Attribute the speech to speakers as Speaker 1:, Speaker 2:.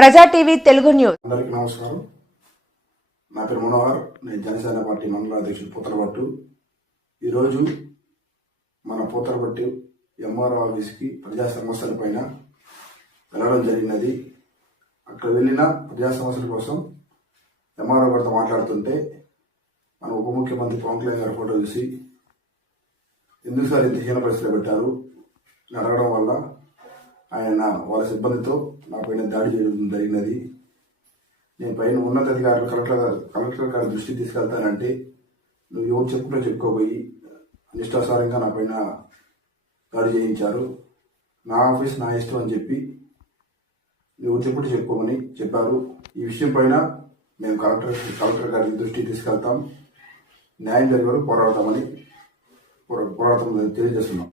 Speaker 1: ప్రజా TV Telugu news.
Speaker 2: అందరికీ నమస్కారం. నా పేరు మనోహర్. నేను జనసేన పార్టీ మండల అధ్యక్షుడు పూతలపట్టు. ఈరోజు మన పూతలపట్టు ఎంఆర్ఓ ఆఫీస్కి ప్రజా సమస్యల పైన వెళ్ళడం జరిగినది. అక్కడ వెళ్ళిన ప్రజా సమస్యల కోసం ఎంఆర్ఓ గారితో మాట్లాడుతుంటే మన ఉప ముఖ్యమంత్రి పవన్ కళ్యాణ్ గారి ఫోటో చూసి ఎందుకు సార్ ఇంత హీన పరిస్థితిలో పెట్టారు? అడగడం వల్ల ఆయన వాళ్ళ సిబ్బందితో నా పైన దాడి చేయడం జరిగినది. నేను పైన ఉన్నతాధికారులు కలెక్టర్ గారు కలెక్టర్ గారి దృష్టికి తీసుకెళ్తానంటే నువ్వు ఎవరు చెప్పుకుంటూ చెప్పుకోబోయి నిష్ఠాసారంగా నా పైన దాడి చేయించారు. నా ఆఫీస్ నా ఇష్టం అని చెప్పి నువ్వు చెప్పుడు చెప్పుకోమని చెప్పారు. ఈ విషయం పైన మేము కలెక్టర్ కలెక్టర్ గారి దృష్టికి తీసుకెళ్తాం. న్యాయం జరిగే పోరాడతామని పోరా- పోరాడతామని తెలియజేస్తున్నాం.